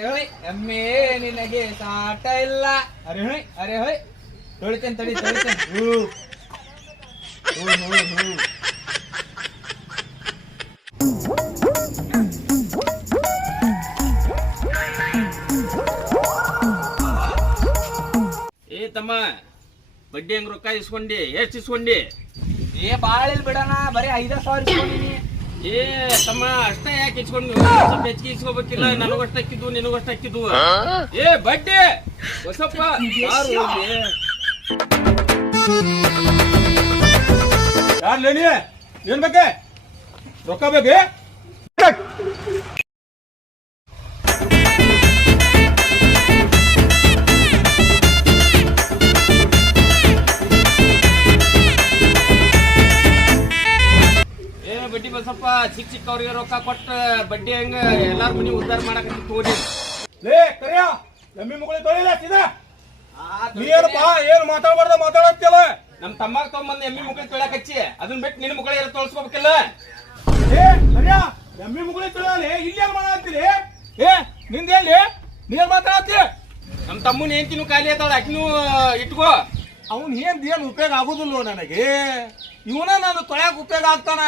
ಅರೆ ಹೊಯ್ ಎಮ್ಮೆ ನಿನಗೆ ಸಾಟ ಇಲ್ಲ. ಅರೆ ಹೊಯ್ ಅರೆ ಹೊಯ್. ತೊಳಿತೇನೆ ತಡಿ ತೊಳಿತೇನೆ. ಹೂ. ಹೂ ಹೂ ಹೂ. ಏ ತಮ್ಮ ಬಡ್ಡಿ ಹೆಂಗ್ ರೊಕ್ಕ ಇಸ್ಕೊಂಡಿ ಎಷ್ಟ್ ಇಸ್ಕೊಂಡಿ? ಏ ಬಾಳ ಇಲ್ಲ ಬಿಡಣ ಬರೀ ಐದ ಸಾವಿರ ಇಸ್ಕೊಂಡಿನಿ. ಏ ತಮ್ಮ ಅಷ್ಟ ಯಾಕೆ ಇಸ್ಕೊಂಡು ಸ್ವಲ್ಪ ಹೆಚ್ಚಿಗೆ ಇಸ್ಕೋಬೇಕಿಲ್ಲ ನನಗಷ್ಟ ಹಾಕಿದ್ವು ಏ ಬಡ್ಡಿ! ಹೊಸಪ್ಪ ಯಾರು ಹೋಗ್ಲಿ. ಯಾರ್ ಲೇನಿ ಏನ್ ಬೇಕೆ? ರೊಕ್ಕ ಬೇಕೆ ಬಡ್ಡಿ ಬಸಪ್ಪ ಚಿಕ್ಕ ಚಿಕ್ಕವ್ರಿಗೆ ರೊಕ್ಕ ಕೊಟ್ಟು ಬಡ್ಡಿ ಹೆಂಗ ಎಲ್ಲಾರ ಮನಿ ಉದ್ದಾರ ಮಾಡಕ್ ತೋರಿ. ಲೇ ಕರಿಯ ಎಮ್ಮಿ ಮುಗುಳಿ ತೊಳಿಲ್ಲ ಸೀದಾ. ನೀ ಏನಪ್ಪ ಏನ್ ಮಾತಾಡ್ಬಾರ್ದ ಮಾತಾಡತ್ತಿಯಲ್ಲ? ನಮ್ ತಮ್ಮ ತಗೊಂಬಂದ್ ಎಮ್ಮಿ ಮುಖ ತೊಳ್ಯಾಕ ಹಚ್ಚಿ. ಅದನ್ನ ಬಿಟ್ಟು ನಿನ್ನ ಎಲ್ಲ ತೊಳಸ್ಕೋಬೇಕಿಲ್ಲ. ಏ ಕರಿಯ ಎಮ್ಮಿ ಮುಗುಳಿ ತೊಳಿಯಲಿ ಇಲ್ಲಿ ಏನ್ ಮಾಡತ್ತೀರಿ ಏ ನಿಂದೇಲಿ ನೀನ್ ಮಾತಾಡತ್ತಿ? ನಮ್ ತಮ್ಮನ ಏನ್ತಿನೂ ಖಾಲಿ ಆಯ್ತಾಳ ಆಕಿನೂ ಇಟ್ಕೋ. ಅವನ್ ಏನ್ ಏನ್ ಉಪಯೋಗ ಆಗುದಿಲ್ಲ ನನಗೆ? ಇವನ ನಾನು ತೊಳ್ಯಾಕ ಉಪಯೋಗ ಆಗ್ತಾನ.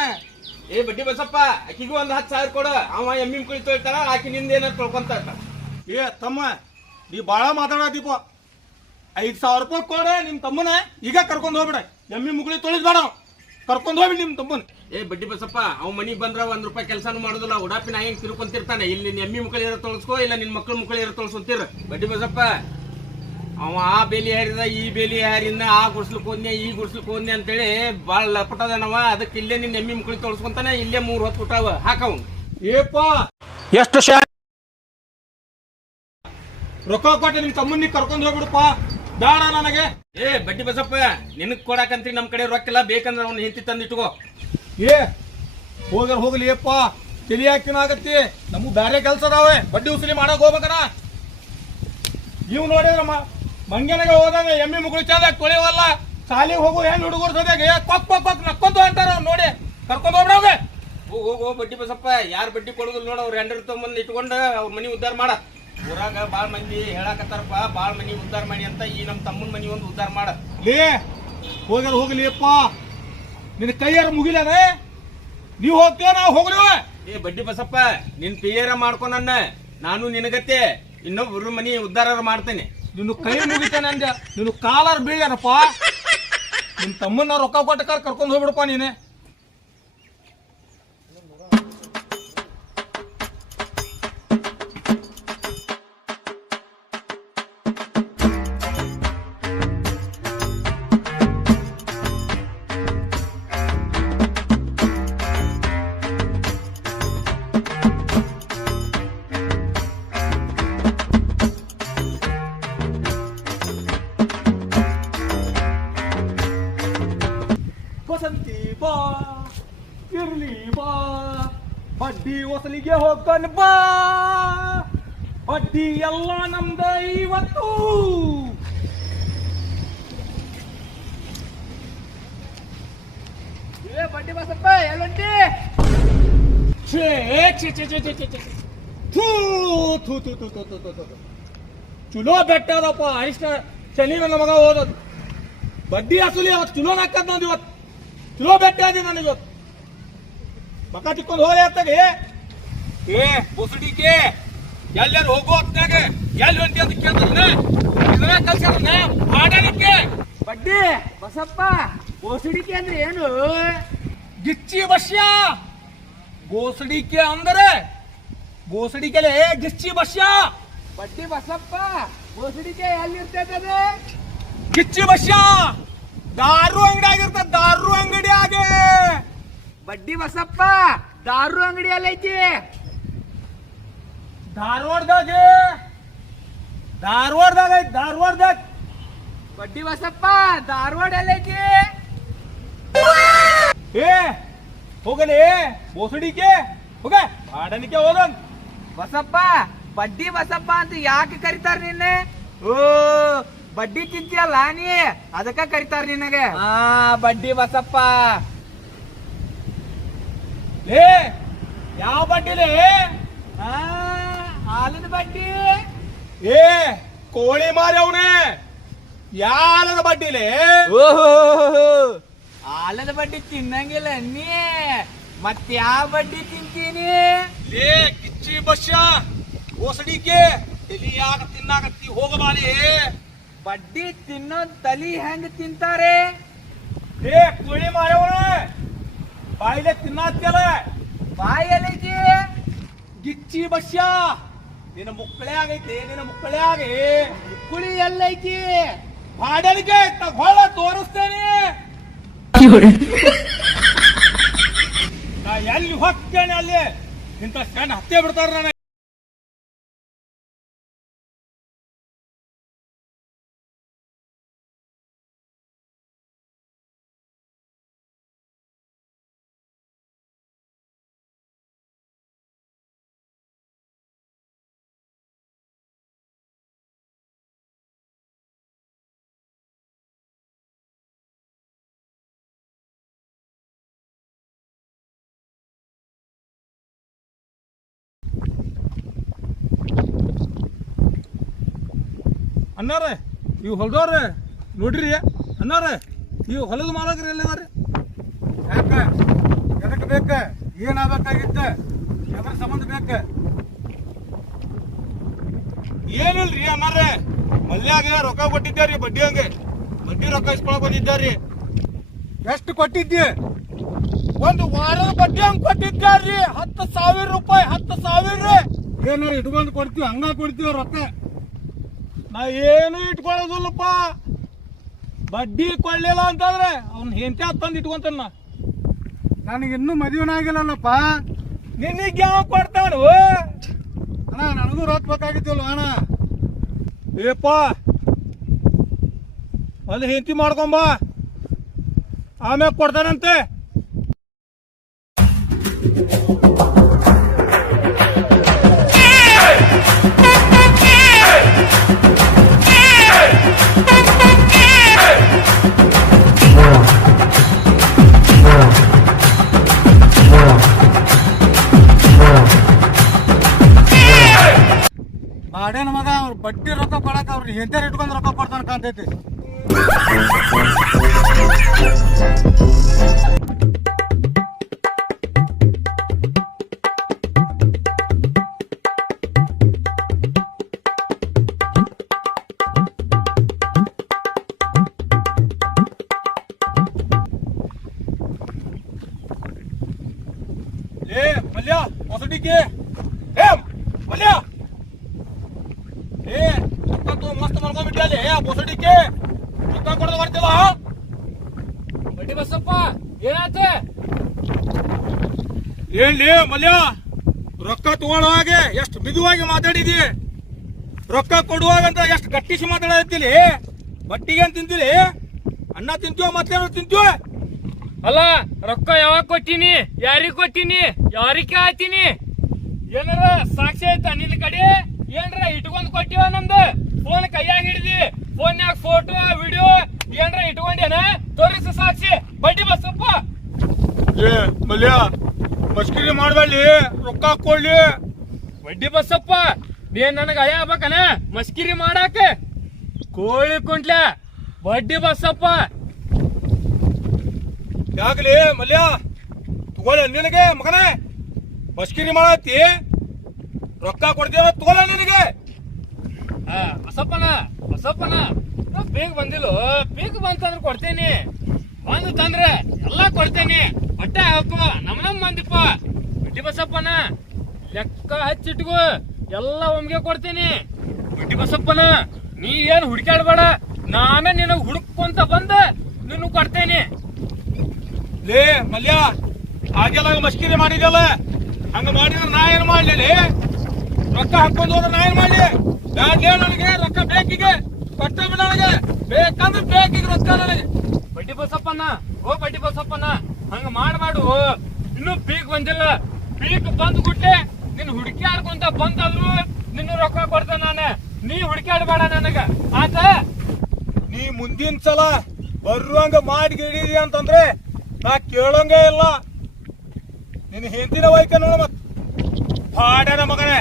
ಏ ಬಡ್ಡಿ ಬಸಪ್ಪ ಆಕಿಗೂ ಒಂದ್ ಹತ್ತು ಸಾವಿರ ಕೊಡು. ಅವ ಎಮ್ಮಿ ಕುಳಿತು ಹೇಳ್ತಾರ ಆಕಿ ನಿಂದ ಏನಾರ ತೊಳ್ಕೊಂತ ಇರ್ತಾಳ. ಏ ತಮ್ಮ ನೀ ಬಾಳ ಮಾತಾಡತೀಪ ಐದು ಸಾವಿರ ರೂಪಾಯಿ ಕೊಡ ನಿಮ್ಮ ತಮ್ಮನ ಈಗ ಕರ್ಕೊಂಡು ಹೋಗ್ಬಿಡ. ಎಮ್ಮಿ ಮುಗುಳಿ ತೊಳಿದ್ಬೇಡ ಕರ್ಕೊಂಡು ಹೋಗಿ ನಿಮ್ಮ ತಮ್ಮನ. ಏ ಬಡ್ಡಿ ಬಸಪ್ಪ ಅವ್ ಮನಿಗ್ ಬಂದ್ರ ಒಂದ್ ರೂಪಾಯಿ ಕೆಲಸನೂ ಮಾಡುದಿಲ್ಲ. ಉಡಾಪಿನ ಹೆಂಗ್ ತಿರ್ಕೊಂತಿರ್ತಾನೆ. ಇಲ್ಲಿ ನಿನ್ ಎಮ್ಮಿ ಮುಕಳಿ ಇರೋ ತೊಳಸ್ಕೋ ಇಲ್ಲ ನಿನ್ ಮಕ್ಳ ಮುಕಳಿ ಇರೋ ತೊಳಸ್ಕೊಂತೀರ ಬಡ್ಡಿ ಬಸಪ್ಪ ಅವ ಆ ಬೇಲಿ ಹಾರಿದ ಈ ಬೇಲಿ ಹಾರಿನ ಆ ಗುಡ್ಸ್ಲಕ್ ಹೋದ್ನೆ ಈ ಗುಡ್ಸ್ಲಕ್ ಹೋದ್ನೆ ಅಂತೇಳಿ ಬಾಳ ಲಪಟದನವ. ಅದಕ್ಕೆ ಇಲ್ಲೇ ನಿನ್ ಎಮ್ಮಿ ಮುಕಳಿ ತೊಳಸ್ಕೊಂತಾನೆ ಇಲ್ಲೇ ಮೂರ್ ಹೊತ್ತು ಕೊಟ್ಟಾವ ಹಾಕವ್ ಏಪ ಎಷ್ಟು ಶಾ ರೊಕ್ಕ ಕೊಟ್ಟು ನಿಮ್ ತಮ್ಮನ್ನ ಕರ್ಕೊಂಡ್ ಹೋಗ್ಬಿಡಪ್ಪ. ಬೇಡ ನನಗೆ. ಏ ಬಡ್ಡಿ ಬಸಪ್ಪ ನಿನಗ್ ಕೊಡಾಕಂತ್ರಿ ನಮ್ ಕಡೆ ರೊಕ್ಕ ಇಲ್ಲ ಬೇಕಂದ್ರೆ ಅವ್ನ ಹೆಂಡತಿ ತಂದಿಟ್ಕೋ ಇಟ್ಕೋ. ಏ ಹೋಗರ್ ಹೋಗ್ಲಿ ಅಪ್ಪ ತಿಳಿ ಹಾಕಿನ ಆಗತ್ತಿ. ನಮಗ್ ಬ್ಯಾರೆ ಕೆಲ್ಸ ಅದಾವೆ. ಬಡ್ಡಿ ಉಸಲಿ ಮಾಡಕ್ ಹೋಗ್ಬೇಕನ ನೀವು ನೋಡಿದ್ರ ಮ- ಮಂಗ್ಯನಾಗ ಹೋದಾಗ ಎಮ್ಮಿ ಮುಗುಳು ಚಂದ ತೊಳೆಯವಲ್ಲ ಸಾಲಿಗೆ ಹೋಗು ಹೆಣ್ಣು ಹುಡುಗರು ಸದ್ಯಾಗ ಏ ಕೊಕ್ ಕೊಕ್ ಕೊಕ್ ನಕ್ಕೊಂತ ಅಂತಾರ ನೋಡಿ. ಕರ್ಕೊಂಡ್ ಹೋಗ್ಬಿಡವೆ ಹೋಗಿ ಹೋಗ್ ಹೋಗ್ ಬಡ್ಡಿ ಬಸಪ್ಪ ಯಾರು ಬಡ್ಡಿ ಕೊಡುದಿಲ್ಲ ನೋಡ ಅವ್ರು ಹೆಂಡ್ರ ತೊಗೊಂಬಂದು ಇಟ್ಕೊಂಡ ಅವ್ರ ಮನಿ ಉದ್ದಾರ ಮಾಡ. ಊರಾಗ ಬಾಳ್ ಮಂದಿ ಹೇಳಾಕತ್ತಾರಪ್ಪ ಬಾಳ್ ಮನಿ ಉದ್ದಾರ ಮಾಡಿ ಅಂತ ಈ ನಮ್ಮ ತಮ್ಮನ ಮನಿ ಒಂದು ಉದ್ದಾರ ಮಾಡ. ಲೇ ಹೋಗ್ಯಾರ ಹೋಗ್ಲಿ ಅಪ್ಪ ನಿನ್ನ ಕೈಯಾರ ಮುಗಿಲಾರ ನೀವು ಹೋಗ್ತೀವ ನಾವು ಹೋಗ್ಲಿವ ಏ ಬಡ್ಡಿ ಬಸಪ್ಪ ನಿನ್ ಪಿಯರ ಮಾಡ್ಕೊ ನನ್ನ. ನಾನು ನಿನಗತ್ತೆ. ಇನ್ನೊಬ್ರು ಮನಿ ಉದ್ದಾರ ಮಾಡ್ತೇನೆ. ನಿನ್ನ ಕೈ ಮುಗಿತಾನೆ ಅಂದ್ಯ ನಿನ್ನ ಕಾಲರ್ ಬೀಳ್ಯಾರಪ್ಪ ನಿನ್ ತಮ್ಮನ ರೊಕ್ಕ ಕೊಟ್ಟ ಕರ್ಕೊಂಡ್ ಹೋಗ್ಬಿಡಪ್ಪ ನೀನೆ. ಬಡ್ಡಿ ವಸಲಿಗೆ ಹೋಗ್ತಾನೆ ಬಾ ಬಡ್ಡಿ ಎಲ್ಲ ನಮ್ದ ಇವತ್ತು ಏ ಬಡ್ಡಿ ಬಸಪ್ಪ ಎಲ್ಲೊಂಟಿ ಛೇ, ಛೇ, ಛೇ, ಛೇ, ಛೇ, ಛೇ, ಛೇ. ಥೂ, ಥೂ, ಥೂ, ಥೂ, ಥೂ, ಥೂ, ಥೂ, ಥೂ. ಚಲೋ ಬೆಟ್ಟ ಅದಪ್ಪ ಅರಿಷ್ಟ ಶನಿ ನನ್ನ ಮಗ ಓದೋದು ಬಡ್ಡಿ ಅಸಲಿ ಅವತ್ತು ಚಲೋ ನಾಕದ್ ನಂದು ಇವತ್ತು ಚಲೋ ಬೆಟ್ಟ ಅದಿ ನನಗೆ ಇವತ್ತು ಮಕ ತಿಕ್ಕೊಂಡು ಹೋಗಿ ಅತ್ತಾಗೆ. ಏ ಬುಸುಡಿಕೆ ಎಲ್ಲಾರು ಹೋಗೋ ಹೊತ್ನಾಗ ಎಲ್ಲಿ ಹೊಂಟಿ ಅಂತ ಕೇಳ್ತಾನೆ ಇದನ್ನ ಕಲ್ಸ್ಯಾರನ್ನ ಆಡಲಿಕ್ಕೆ ಬಡ್ಡಿ ಬಸಪ್ಪ ಓಸಿಡಿಕೆ ಅಂದ್ರೆ ಏನು? ಗಿಚ್ಚಿ ಬಸ್ಯ. ಗೋಸಡಿಕೆ ಅಂದರೆ ಗೋಸಡಿಕೆಲೆ ಗಿಚ್ಚಿ ಬಸ್ಯ. ಬಡ್ಡಿ ಬಸಪ್ಪ ಓಸಿಡಿಕೆ ಎಲ್ಲಿರ್ತೈತದೆ ಗಿಚ್ಚಿ ಬಸ್ಯ. ದಾರು ಅಂಗಡಿ ಆಗಿರ್ತದ ಬಡ್ಡಿ ಬಸಪ್ಪ ದಾರು ಅಂಗಡಿ ಎಲ್ಲೈತಿ ಧಾರವಾಡದಾಗೆ ಧಾರವಾಡದಾಗ ಐತಿ ಧಾರವಾಡದಾಗ. ಬಡ್ಡಿ ಬಸಪ್ಪ ಧಾರವಾಡ ಎಲ್ಲೈತಿ ಏ ಹೋಗಲಿ ಬೋಸಡಿಕೆ ಹೋಗ ಆಡನಿಕೆ ಹೋಗನ್. ಬಸಪ್ಪ ಬಡ್ಡಿ ಬಸಪ್ಪ ಅಂತ ಯಾಕೆ ಕರಿತಾರ ನಿನ್ನೆ? ಓ ಬಡ್ಡಿ ತಿಂತಿಯಲ್ಲ ನೀ? ಅದಕ್ಕ ಕರಿತಾರ ನಿನಗೆ. ಆ ಬಡ್ಡಿ ಬಸಪ್ಪ ಲೇ ಯಾವ ಬಡ್ಡಿಲೇ ಆ ಬಂಡಿ. ಏ ಕೋಳಿ ಮಾರಿ ಅವನೇ ಯಾಲದ ಬಡ್ಡಿಲೆ ಓಹೋ. ಆಲದ ಬಡ್ಡಿ ತಿನ್ನಂಗಿಲ್ಲ ನೀ. ಮತ್ತೆ ಯಾವ ಬಡ್ಡಿ ತಿಂತೀನಿ? ಲೇ ಕಿಚ್ಚಿ ಬಸ್ಯ. ಓಸಡಿಕೆ. ಎಲಿಯಾಗ ತಿನ್ನಾಕತ್ತಿ? ಹೋಗಬಾಲಿ ಬಡ್ಡಿ ತಿನ್ನೋ ತಲಿ ಹೆಂಗ್ ತಿಂತಾರೆ? ಲೇ ಕೋಳಿ ಮಾರವನೇ ಬಾಯಿಲೆ ತಿನ್ನಾತ್ಯಲ್ಲ? ಬಾಯಲ್ಲಿಗೆ? ಗಿಚ್ಚಿ ಬಸ್ಯ. ನಿನ್ನ ಮುಕ್ಕಳೆ ಆಗೈತಿ ನಿನ್ನ ಮುಕ್ಕಳೆ ಆಗಿ. ಕುಳಿ ಎಲ್ಲೈತಿ. ಬಾಡಲಿಗೆ ತಗೊಳ್ಳ ತೋರಿಸ್ತೇನೆ. ನಾ ಎಲ್ಲಿ ಹೋಗ್ತೇನೆ ಅಲ್ಲಿ? ಇಂಥ ಸಣ್ಣ ಹತ್ತೆ ಬಿಡ್ತಾರ ನಾನು ಅನ್ನಾರ ಇವು ಹೊಲದವ್ರ ನೋಡ್ರಿ ಅನ್ನಾರ ಇವು ಹೊಲದ ಮಾಲಕರು ಎಲ್ಲಿದಾರೆ ಯಾಕ? ಎದಕ್ ಬೇಕ? ಏನಾಗಬೇಕಾಗಿತ್ತ ಎದ್ರ ಸಂಬಂಧ ಬೇಕ? ಏನಿಲ್ರಿ ಅನ್ನಾರ ಮಲ್ಯಾಗ ರೊಕ್ಕ ಕೊಟ್ಟಿದ್ದಾರಿ ಬಡ್ಡಿ ಹಂಗೆ. ಬಡ್ಡಿ ರೊಕ್ಕ ಇಸ್ಕೊಳಕ್ ಬಂದಿದ್ದಾರಿ ಎಷ್ಟು ಕೊಟ್ಟಿದ್ದಿ? ಒಂದು ವಾರದ ಬಡ್ಡಿ ಹಂಗ್ ಕೊಟ್ಟಿದ್ದಾರ್ರಿ. ಹತ್ತು ಸಾವಿರ ರೂಪಾಯಿ ಹತ್ತು ಸಾವಿರ. ಏನಾರ ಇಟ್ಕೊಂಡು ಕೊಡ್ತೀವಿ ಹಂಗ ಕೊಡ್ತೀವಿ ರೊಕ್ಕ. ನಾ ಏನು ಇಟ್ಕೊಳ್ಳೋದಿಲ್ಲಪ್ಪ. ಬಡ್ಡಿ ಕೊಳ್ಳಿಲ್ಲ ಅಂತಂದ್ರೆ ಅವ್ನ ಹೆಂಡತಿ ತಂದು ಇಟ್ಕೊಂತಾನ ನನಗೆ ಇನ್ನೂ ಮದುವೆನ ಆಗಿಲ್ಲಲ್ಲಪ್ಪ. ನಿನಗೆ ಯಾವ ಕೊಡ್ತಾನು? ಅಣ್ಣ ನನಗೂ ರೊಕ್ಕ ಬೇಕಾಗಿತ್ತಲ್ಲ ಅಣ್ಣ. ಏಪ್ಪ ಅಲ್ಲಿ ಹೆಂಡತಿ ಮಾಡ್ಕೊಂಬ. ಆಮ್ಯಾಗ ಕೊಡ್ತಾನಂತೆ. ಮಗ, ಅವ್ರ ಬಡ್ಡಿ ರೊಕ್ಕ ಕೊಡಕ ಅವ್ರ ಹೆಂಡತಿ ಇಟ್ಕೊಂಡ್ ರೊಕ್ಕ ಕೊಡ್ತಾನ ಕಾಣ್ತೈತಿ. ಏ, ಮಲ್ಯ, ಹೊಸಡಿಕೆ. ಏ, ಮಲ್ಯ. ಏ ರೊಕ್ಕ ತಗೋ ಮಸ್ತ್ ಮಾಡ್ಕೊಂಡ್ಬಿಟ್ಟೆ ಏ ಹೊಸಡಿಕೆ ರೊಕ್ಕ ಕೊಡೋದು ಬರ್ತಿಲ್ಲ ಬಡ್ಡಿ ಬಸಪ್ಪ ಏನಾಯ್ತು? ಏನ್ಲಿ ಮಲ್ಯ? ರೊಕ್ಕ ತಗೊಳ್ಳೋ ಹಾಗೆ ಎಷ್ಟು ಮಿದುವಾಗಿ ಮಾತಾಡಿದಿ? ರೊಕ್ಕ ಕೊಡುವಾಗ ಅಂತ ಎಷ್ಟು ಗಟ್ಟಿಸಿ ಮಾತಾಡತ್ತಿಲಿ? ಬಟ್ಟಿಗೆ ಅಂತ ತಿಂತಿಲಿ ಅನ್ನ ತಿಂತೀವ ಮತ್ತೆ ತಿಂತೀವ ಅಲ್ಲ ರೊಕ್ಕ ಯಾವಾಗ ಕೊಟ್ಟಿನಿ? ಯಾರಿಗೆ ಕೊಟ್ಟಿನಿ? ಯಾರಿಗೆ ಕೇಳ್ತೀನಿ ಏನಾರ ಸಾಕ್ಷಿ ಐತ ನಿನ್ ಕಡೆ ಏನ್ರ ಇಟ್ಕೊಂಡ್ ಕೊಟ್ಟಿವ ನಮ್ದು ಫೋನ್ ಕೈಯಾಗ ಹಿಡಿದಿ ಫೋನ್ಯಾಗ ಫೋಟೋ ವಿಡಿಯೋ ಏನ್ರ ಇಟ್ಕೊಂಡೇನ? ತೋರಿಸ ಸಾಕ್ಷಿ. ಬಡ್ಡಿ ಬಸಪ್ಪ. ಏ ಮಲ್ಯ ಮಸ್ಕಿರಿ ಮಾಡಬೇಡಿ ರೊಕ್ಕ ಕೊಡ್ಲಿ ಬಡ್ಡಿ ಬಸಪ್ಪ ನೀನ್ ನನಗ ಅಯ ಆಗ್ಬೇಕನ? ಮಸ್ಕಿರಿ ಮಾಡಾಕ. ಕೋಳಿ ಕುಂಟ್ಲ. ಬಡ್ಡಿ ಬಸಪ್ಪ. ಯಾಕಲಿ ಮಲ್ಯ? ತಗೊಳ್ಳ ನಿನಗೆ ಮಗನೇ. ಮಸ್ಕಿರಿ ಮಾಡತ್ತಿ ರೊಕ್ಕ ಕೊಡ್ತೀವ ತಗೊಳ್ಳ ನಿನಗೆ. ಬಸಪ್ಪನ ಬಸಪ್ಪನ ಪೀಕ್ ಬಂದಿಲ್ಲ ಪೀಕ್ ಬಂತಂದ್ರೆ ಕೊಡ್ತೇನಿ. ಬಂದು ತಂದ್ರೆ ಎಲ್ಲಾ ಕೊಡ್ತೇನಿ. ಹೊಟ್ಟೆ ಹಾಕುವ ನಮ್ ನಮ್ ಬಂದಿಪ್ಪ ಬಿಟ್ಟಿ ಬಸಪ್ಪನ, ಲೆಕ್ಕ ಹಚ್ಚಿಟ್ಗು ಎಲ್ಲ ಒಮ್ಗೆ ಕೊಡ್ತೇನಿ. ಬಿಟ್ಟಿ ಬಸಪ್ಪನ, ನೀ ಏನ್ ಹುಡುಕಾಡ್ಬೇಡ ನಾನೇ ನಿನಗ್ ಹುಡುಕೊಂತ ಬಂದ ನಿನ್ನ ಕೊಡ್ತೇನಿ. ಲೇ, ಮಲ್ಯ, ಹಾಗೆಲ್ಲ ಮಸ್ಕಿರಿ ಮಾಡಿದಲ್ಲ ಹಂಗ ಮಾಡಿದ್ರೆ ನಾ ಏನ್ ಮಾಡ್ಲಿ ರೊಕ್ಕ ಹಾಕೊಂಡು ಹೋದ್ರೆ ನಾ ಏನ್ ಮಾಡಿ ಬ್ಯಾಗ್ ನನಗೆ, ರೊಕ್ಕ ಬೇಕಿಗೆ ಕೊಟ್ಟ ನನಗೆ. ಬೇಕಂದ್ರೆ ಬೇಕಿಗೆ ರೊಕ್ಕ ನನಗೆ. ಬಡ್ಡಿ ಬಸಪ್ಪನ ಓ ಬಡ್ಡಿ ಬಸಪ್ಪನ ಹಂಗ ಮಾಡಬಾಡು ಇನ್ನೂ ಪೀಕ್ ಬಂದಿಲ್ಲ. ಪೀಕ್ ಬಂದ್ ಗುಟ್ಟೆ ನಿನ್ ಹುಡುಕಿ ಆಡ್ಕೊಂತ ಬಂದಲ್ರು, ನಿನ್ನ ರೊಕ್ಕ ಕೊಡ್ತೇನೆ ನಾನು. ನೀ ಹುಡುಕಾಡ್ಬೇಡ ನನಗ. ಆತ, ನೀ ಮುಂದಿನ ಸಲ ಬರುವಂಗ ಮಾಡಿ ಗಿಡಿದಿ ಅಂತಂದ್ರೆ ನಾ ಕೇಳಂಗೇ ಇಲ್ಲ. ನಿನ್ನ ಹೆಂಡತಿನ ವೈಕ ನೋಡ ಮತ್. ಹಾಡನ ಮಗನೇ.